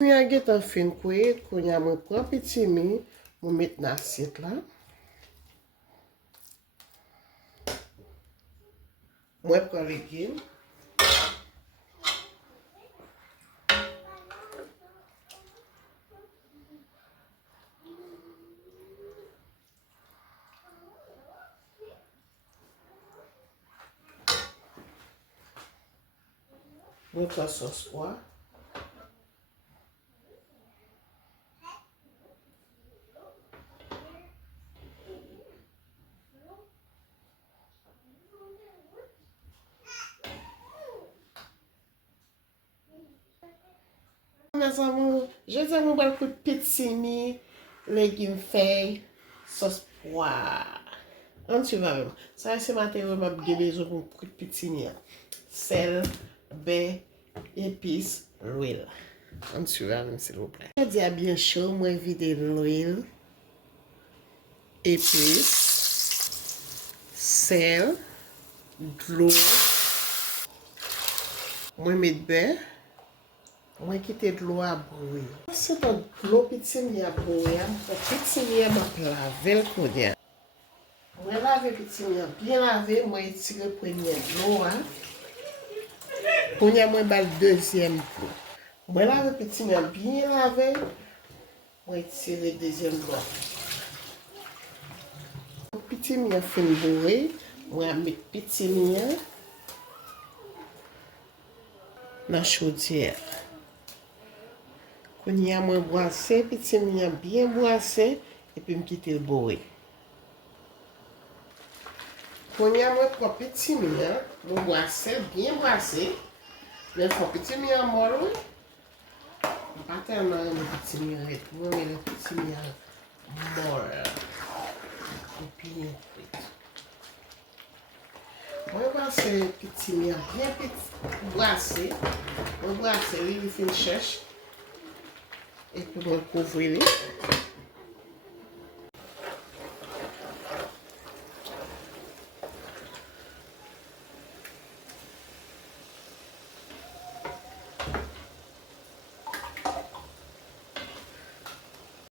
Mi a get an fin kwe, konya mwen pran piti mi, mwen met nan asyet la. Mwen pran legim. Mwen pran sos kwa. Je zan mwen bal kout piti mi, legim fey, sos pwa. An tu va mwen. Sa se maten mwen mab gebe zo mwen kout piti mi. Sel, be, epis, l'huile. An tu va mwen s'il vous plaît. Je di a bien chaud, mwen vide l'huile, epis, sel, d'lou, mwen met be. Mwen kite d'lou a brouye. Se ton d'lou piti mi a brouye, mwen piti mi a map lavel konya. Mwen lave piti mi a bien lave, mwen etire premye d'lou a. Konya mwen bal deuxième d'lou. Mwen lave piti mi a bien lave, mwen etire deuxième d'lou. Piti mi a fin brouye, mwen met piti mi a nan chaudière. Konya mwen boase, piti mi a bien boase, epi m kite l'boue. Konya mwen kwa piti mi a, mwen boase, bien boase, men fwa piti mi a mol, m paten nan yon piti mi a et, mwen men piti mi a mol. Epi yon kwit. Mwen boase piti mi a bien boase, mwen boase li fin chèche, epi mwen kouvri li.